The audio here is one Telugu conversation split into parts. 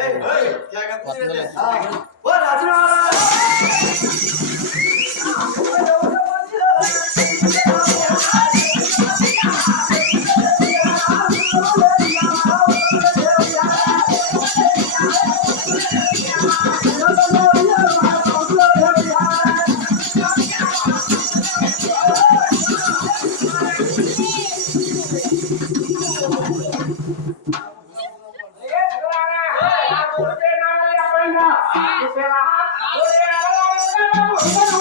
やがっい。くれ。Yeah.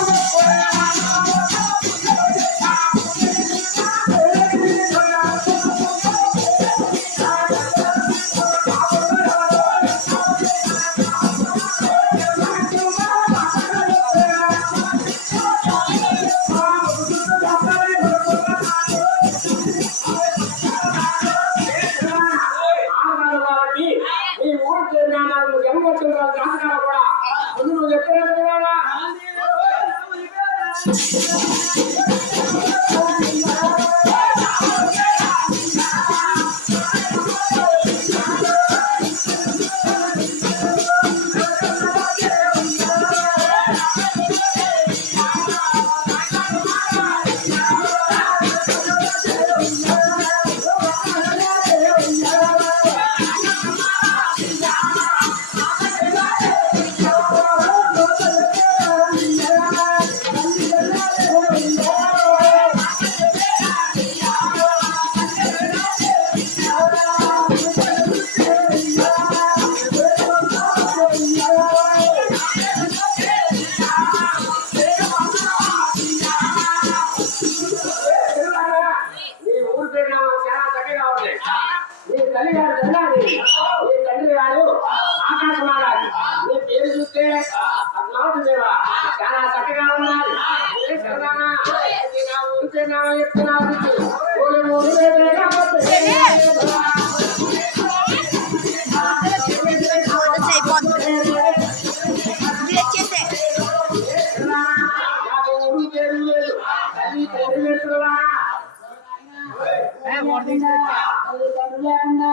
తల్లిదండ్రులు లేకుండా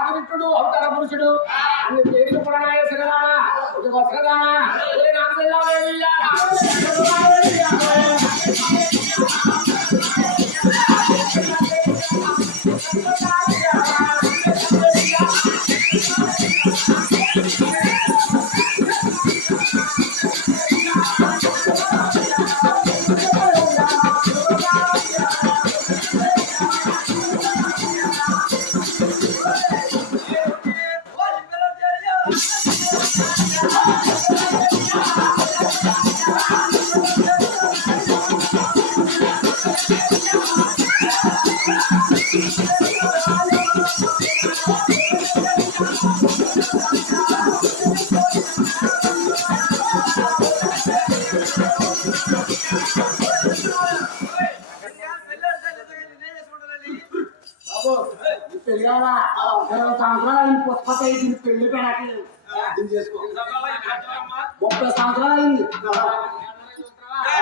మహాకృష్ణుడు అవతార పురుషుడు. పేరు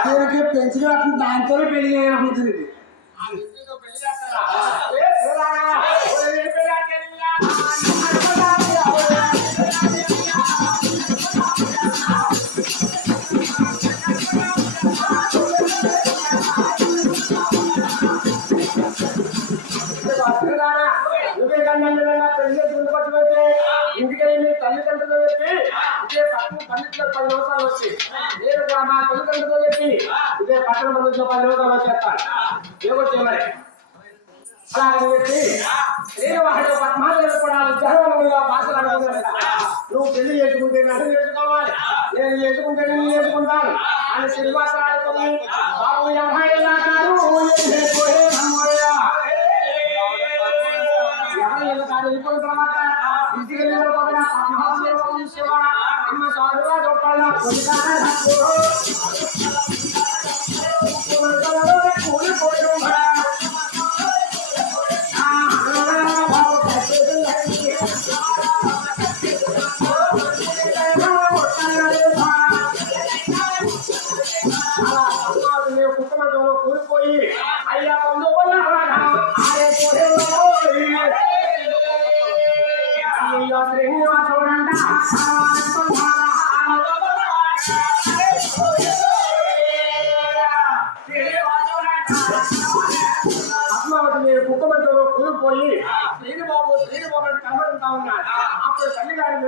దీనికి పెంచినట్టు దాంతో పెళ్ళి చేయాలనుకుంటుంది పండితులు పది నిమిషాలు వచ్చి నేను మా తల్లిదండ్రులతో చెప్పి ఇదే పట్టణ పండితులు పది నిమిషాలు వచ్చేస్తాను ఏమొచ్చే మరి. అలాగే చెప్పి నేను వాడి మాట్లాడుకోవడాలు జరగడంగా మాట్లాడుకుంటాను నువ్వు పెళ్ళి చేసుకుంటే నన్ను చేసుకోవాలి. నేను చేసుకుంటే నేను చేసుకుంటాను. అని శ్రీనివాస ఆడుతుంది బాబు ఎవరైనా వెళ్ళిపోయిన తర్వాత ఇంటికి శివ అమ్మ సాధుగా చెప్పాలి? కూలిపోయి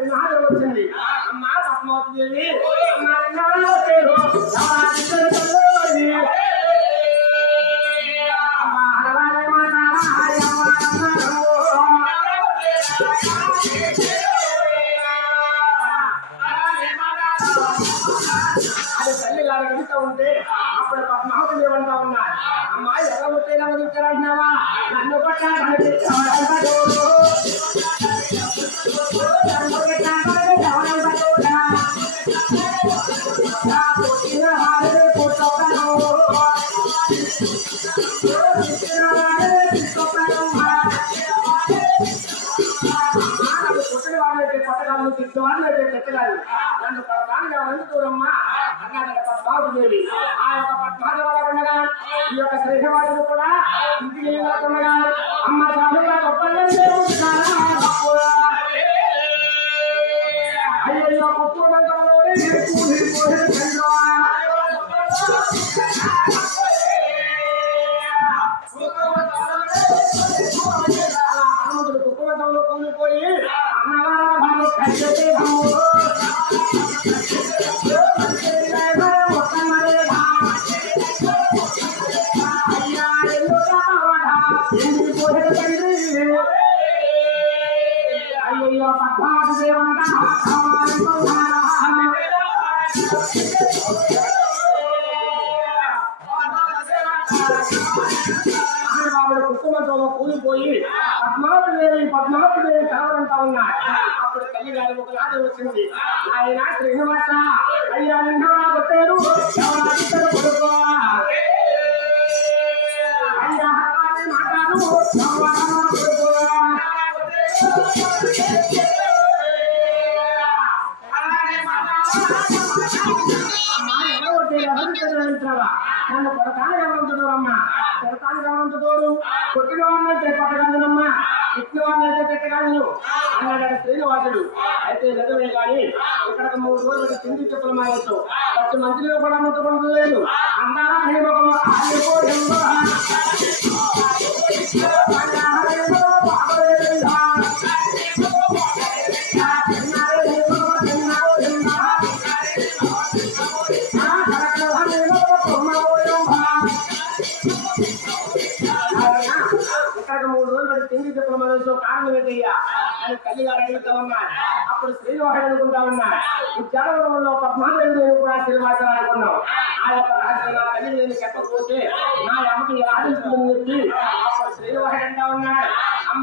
తల్లి వచ్చింది అమ్మ పద్మావతి దేవి అది తల్లి గారు వెళ్తూ ఉంటే అప్పుడు పద్మావతి ఏమంటా ఉన్నారు. అమ్మాయి ఎలా వచ్చేలా నన్ను కొట్టా కొట్టిన వాళ్ళైతే కొట్టగాళ్ళు తిట్టిన నన్ను పడతాను ఎందుకురమ్మా అన్నదట ఆ యొక్క పద్మావతి ఉండగా ఈ యొక్క శ్రీనివాసుడు కూడా ఇంటికి వెళ్ళకుండా అమ్మ సాధుగా గొప్పలంటే అయ్యో కుప్పు బంధంలోనే కూలిపోయి అన్నగారా వాళ్ళు కట్టేసే అప్పుడు ఒక వచ్చింది. ఆయన శ్రీనివాస. అయ్యా నిన్న నాకు పేరు అయ్యా మాట్లాడు. ఇక్కడ మూడు రోజులు తిండి చెప్పులు మానేచ్చు పచ్చి మంచిలో కూడా ముట్టుకుంటూ లేదు అందాల మూడు రోజులు తిండి చెప్పులు మనసు కారణం ఏంటయ్యా అని తల్లి గారు అడుగుతా ఉన్నా అప్పుడు శ్రీనివాసుడు అనుకుంటా ఉన్నా. ఉద్యానవనంలో పద్మాదేవి నేను కూడా శ్రీనివాసుడు అనుకున్నాం ఆ యొక్క రహస్యం నా తల్లి నేను చెప్పకపోతే నా అమ్మకి ఎలా తెలుస్తుందని చెప్పి అప్పుడు శ్రీనివాసంగా ఉన్నాడు. అమ్మ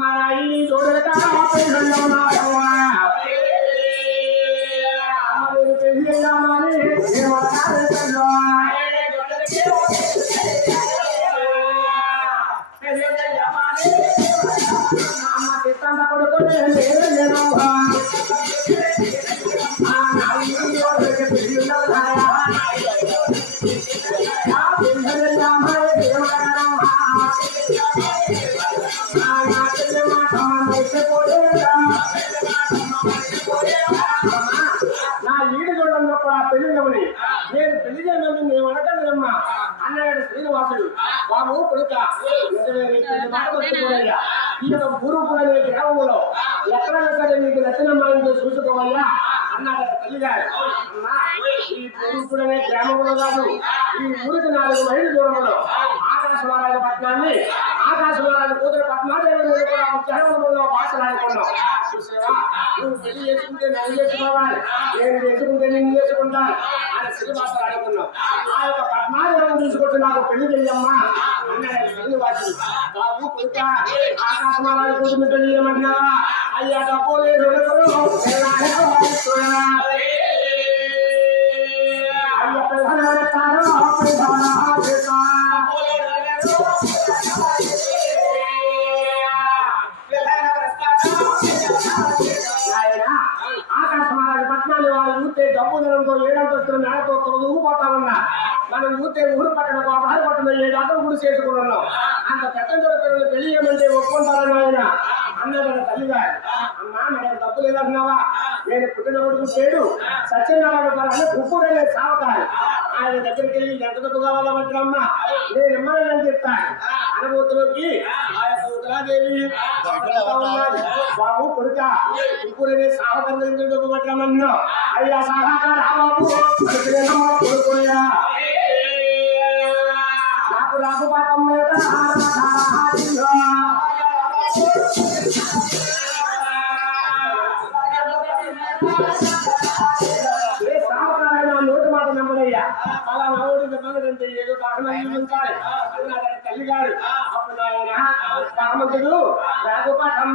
అన్నాడు బాబు కొడుక. ఈ యొక్క గురుపురం గ్రామంలో ఎక్కడెక్కడ మీకు నచ్చిన మనం చూసుకోవయ్యా అన్నాడు తల్లిగారు. అమ్మా ఈ గురుపురం గ్రామంలో కాదు ఈ ఊరికి నాలుగు మైలు దూరంలో పట్నాన్ని ఆకాశవారాజ కూతురు పద్మాదేవి కూడా గ్రామంలో భాషలాడుకున్నాం నువ్వు పెళ్ళి చేసుకుంటే నన్ను చేసుకోవాలి నేను చేసుకుంటే నిన్ను చేసుకుంటాను అని సిరి ఆడుకున్నాం. ఆ యొక్క తీసుకొచ్చి నాకు పెళ్ళి చెయ్యమ్మా. అన్నాడు బాబు కొడుక ఆకాశమారాజు కూతురు పెళ్ళి అయ్యా డబ్బు అయ్య ప్రధాన పెడతారు పట్నాలు వాళ్ళు చూస్తే డబ్బు ధనంతో ఏడంతస్తుల మేడతో తొలగిపోతా ఉన్నా మనం ఊతే ఊరు పట్టణ బాధ పట్టణ ఏడు అతను గుడి చేసుకున్నాం అంత పెద్ద పెళ్ళి చేయమంటే ఒప్పుకుంటారని ఆయన అన్నదాన్ని తల్లిగారు అమ్మా మనకు డబ్బు లేదన్నావా నేను పుట్టినప్పుడు పేరు సత్యనారాయణ పరాన్ని కుక్కుడనే సావకాలి ఆయన దగ్గరికి వెళ్ళి ఎంత డబ్బు కావాలంటే అమ్మా నేను ఇమ్మని చెప్తాను అనుభూతిలోకి ఆ. ఉన్నది. బాబు కొడుక సావకాలి దగ్గర డబ్బు పట్టమన్నా అయ్యా సహాకార బాబు కొడుకోయా నాకు నాకు నా నోటి మాట నమ్మదయ్యా అలా నవ్వుడు నమ్మదంటే ఏదో కారణం ఉంటాయి అన్నాడు తల్లి గారు అప్పుడు ఆయన కామకుడు రాఘుపాఠం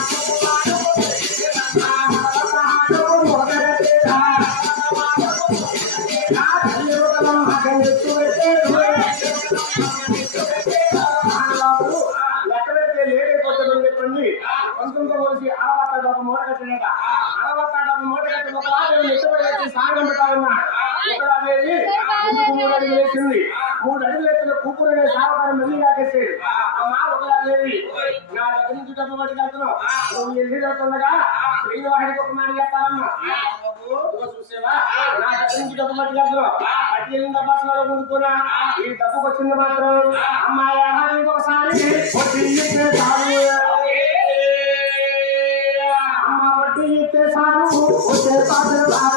పంతొమ్మిది కలిసి అరవత్త డబ్బు మూట కట్టినట అరవత్త డబ్బు మూట కట్టి ఒక ఎత్తుపై సాగం పెట్టాలన్నా ఒకరాదేవి ముందుకు మూడు అడుగులు వేసింది. మూడు అడుగులు మళ్ళీ కాకేసాడు అమ్మా ఒకరాదేవి నా దగ్గర నుంచి డబ్బు పట్టుకెళ్తున్నావు నువ్వు ఎల్లి వెళ్తుండగా శ్రీనివాసుడికి ఒక మాట చెప్పాలమ్మా. చూసావా? నా దగ్గర నుంచి డబ్బు పట్టుకెళ్తున్నావు పట్టుకెళ్ళిన డబ్బాసులో కొనుక్కున్నా. ఈ డబ్బుకు వచ్చింది మాత్రం అమ్మాయి అమ్మాయి చాలు వచ్చే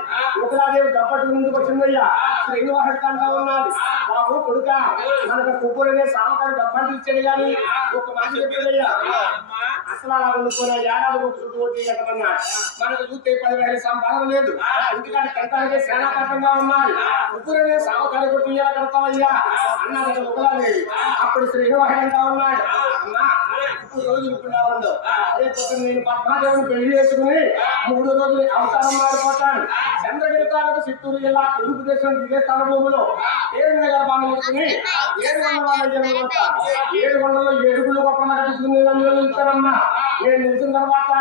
చెప్తానన్నది ఒకలాదేవి డబ్బటి ముందుకు వచ్చిందయ్యా శ్రీనివాసుడు కంటా ఉన్నది బాబు కొడుక మనకు కుక్కరునే సామకారు డబ్బంటి ఇచ్చాడు కానీ ఒక మాట చెప్పాడయ్యా అసలు అలా ఉండుకున్న ఏడాది ఒక చుట్టూ ఓటీ కట్టమన్నాడు మనకు చూస్తే పదివేల సంపాదన లేదు. ఇంటికాడ కడతానికి సేనా కట్టంగా ఉన్నాయి ముగ్గురునే సావకాలి కొట్టి ఇలా కడతామయ్యా అన్నాడు ఒకలాదేవి అప్పుడు శ్రీనివాసుడు అంటా ఉన్నాడు. అమ్మా ఇప్పుడు రోజు ఇప్పుడు రేపు నేను పద్మాదేవిని పెళ్ళి చేసుకుని మూడు రోజులు అవతారం మారిపోతాను. చంద్రగిరి తాలూకు చిత్తూరు జిల్లా తెలుగుదేశం ఇదే స్థల భూమిలో ఏడు నగర బాణం ఏడు వందల ఏడు వందల ఏడుగులు గొప్ప నటించుకుని నన్ను ఇస్తారమ్మా నేను నిలిచిన తర్వాత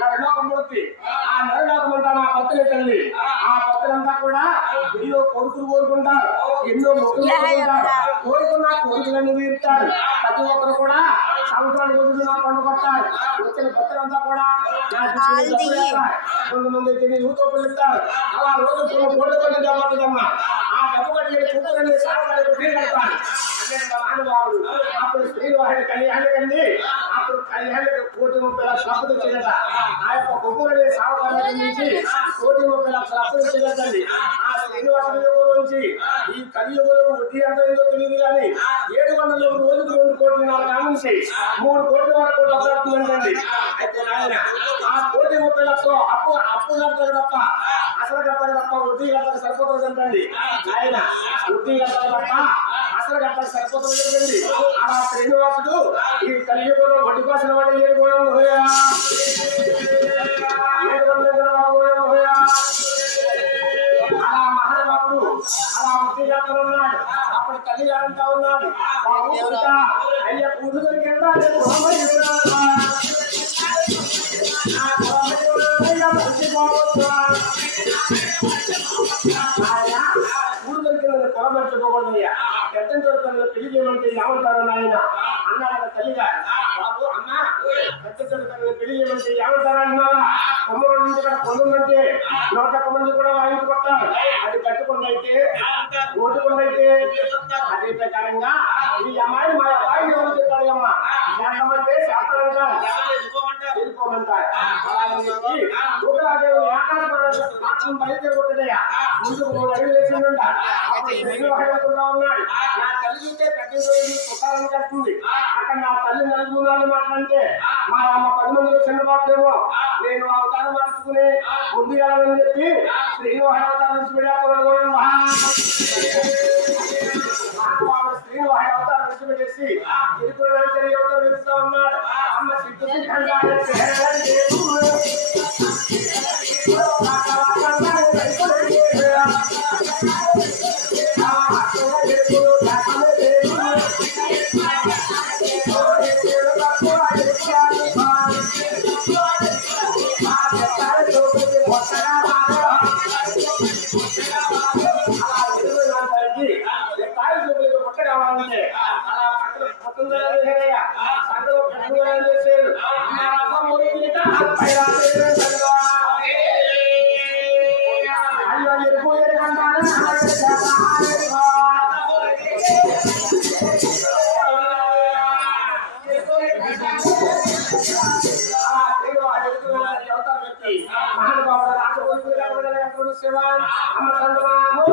నరలోకమూర్తి ఆ నరలోకమంతా నా భక్తులే తల్లి. ఆ భక్తులంతా కూడా ఎన్నో కొడుకులు కోరుకుంటారు. ఎన్నో మొక్కులు కోరుకుంటారు. కోరుకున్న కోరికలన్నీ తీరుతారు. ప్రతి ఒక్కరు కూడా సంవత్సరానికి రోజులు నా పండు కొట్టారు వచ్చిన భక్తులంతా కూడా. కొంతమంది అయితే యూతో పిలుస్తారు. అలా రోజు కొన్ని కోట్ల డబ్బులుదమ్మా ఆ డబ్బు కట్టి కూతురని సాగుతారు కొట్టి కడతారు. మహానుభావుడు అప్పుడు శ్రీవారి కళ్యాణి కండి అప్పుడు కళ్యాణి కోటి ముప్పై లక్షల అప్పులు తెచ్చిందట ఆ యొక్క కుక్కలని సావకాలం నుంచి కోటి ముప్పై లక్షల అప్పులు తెచ్చిందండి ఆ శ్రీనివాసుని నుంచి ఈ కలియుగంలో వడ్డీ ఎంత అయిందో తెలియదు కానీ ఏడు నుంచి మూడు కోట్ల వరకు డబ్బు వస్తుందండి అయితే ఆ కోటి ముప్పై లక్షలు అప్పు అప్పు కడతాడు తప్ప అసలు కట్టాలి తప్ప వడ్డీ కట్టాలి సరిపోతుంది అంటండి. ఆయన వడ్డీ కట్టాలి తప్ప అసలు కట్టాలి సరిపోతుంది అంటండి. ఆ శ్రీనివాసుడు ఈ కలియుగంలో వడ్డీ పాసిన వాడు ఏడు గోళం హోయా అలా మహానుభావుడు అలా వడ్డీ కట్టాలన్నాడు అప్పుడు తల్లి గారంతా ఉన్నాడు. అయ్య కూడు దొరికిందా పెళ్ళి చేయమంటే ఏమంటారు నాయన. అన్నాడు తల్లిగా బాబు అమ్మ పెద్ద దొరికిన పెళ్ళి చేయమంటే ఏమంటారు అన్నావా కొమ్మల నుంచి ఇక్కడ పొందుందంటే నూట ఒక్క మంది కూడా వాయించుకుంటారు అది కట్టుకుండైతే ఓటుకుండైతే అదే ప్రకారంగా ఈ అమ్మాయి మా అబ్బాయి ఎవరు చెప్పాడు అమ్మ? శాస్త్రమంటే శాస్త్రం వెళ్ళిపోమంటారు. అలాగే ఆకాశం బయలుదేరుకుంటుందయ్యా ముందు మూడు అడుగులు వేసిందంట. ఉన్నాడు. నా తల్లి చూస్తే పెద్ద పుట్టాలని కడుతుంది అక్కడ నా తల్లి నలుగురు మాట్లాడితే మా అమ్మ పది మందిలో చిన్న బాబేమో నేను అవతారం మార్చుకుని ముందు వెళ్ళాలని చెప్పి శ్రీనివాస అవతారం స్త్రీలు ఆయన అవతారం విడిచిపెట్టేసి ఇరుకులు చర్య అవతారం విడుస్తూ ఉన్నాడు. అమ్మ సిద్ధు సిద్ధంగా మహానుభావుడు రాజగోవిందుడు శివ అమ్మ చంద్రమాము